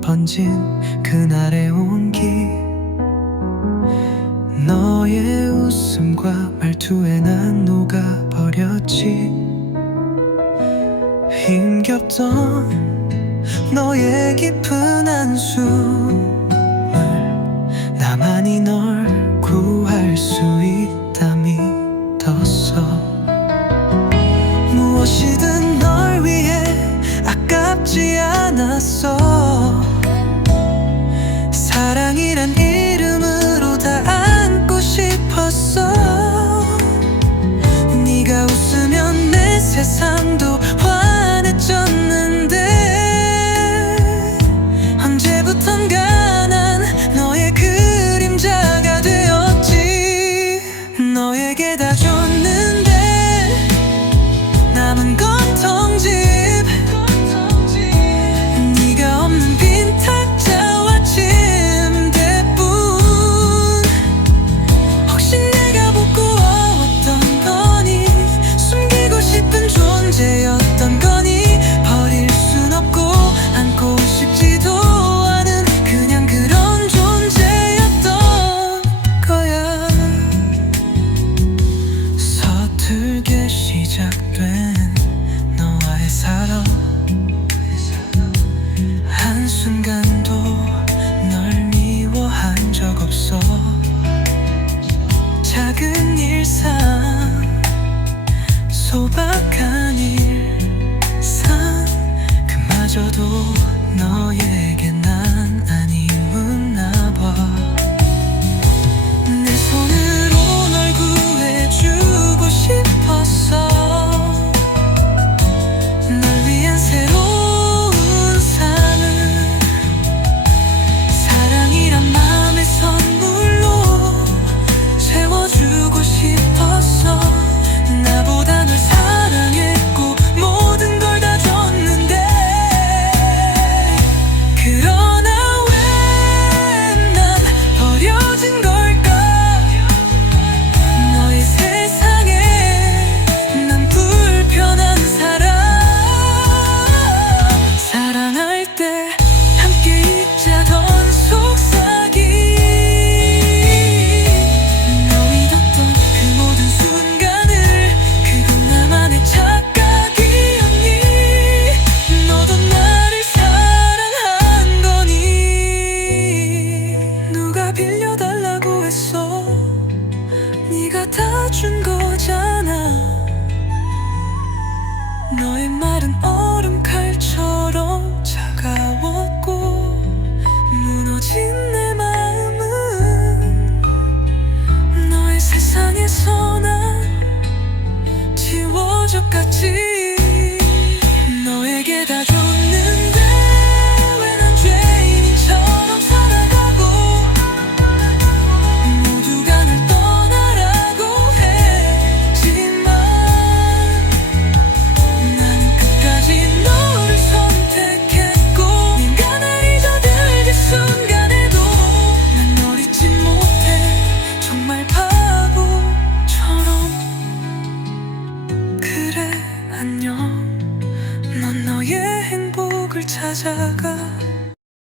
번진 그날의 온기. 너의 웃음과 말투에 난 녹아버렸지. 힘겹던 너의 깊은 한숨 세상도 환해졌는데 언제부턴가 난 너의 그림자가 되었지. 너에게 다 줬는데 남은 시작된 너와의 사랑. 한순간도 널 미워한 적 없어. 작은 일상 소박한 손안 지워줘 같이 안녕 넌 너의 행복을 찾아가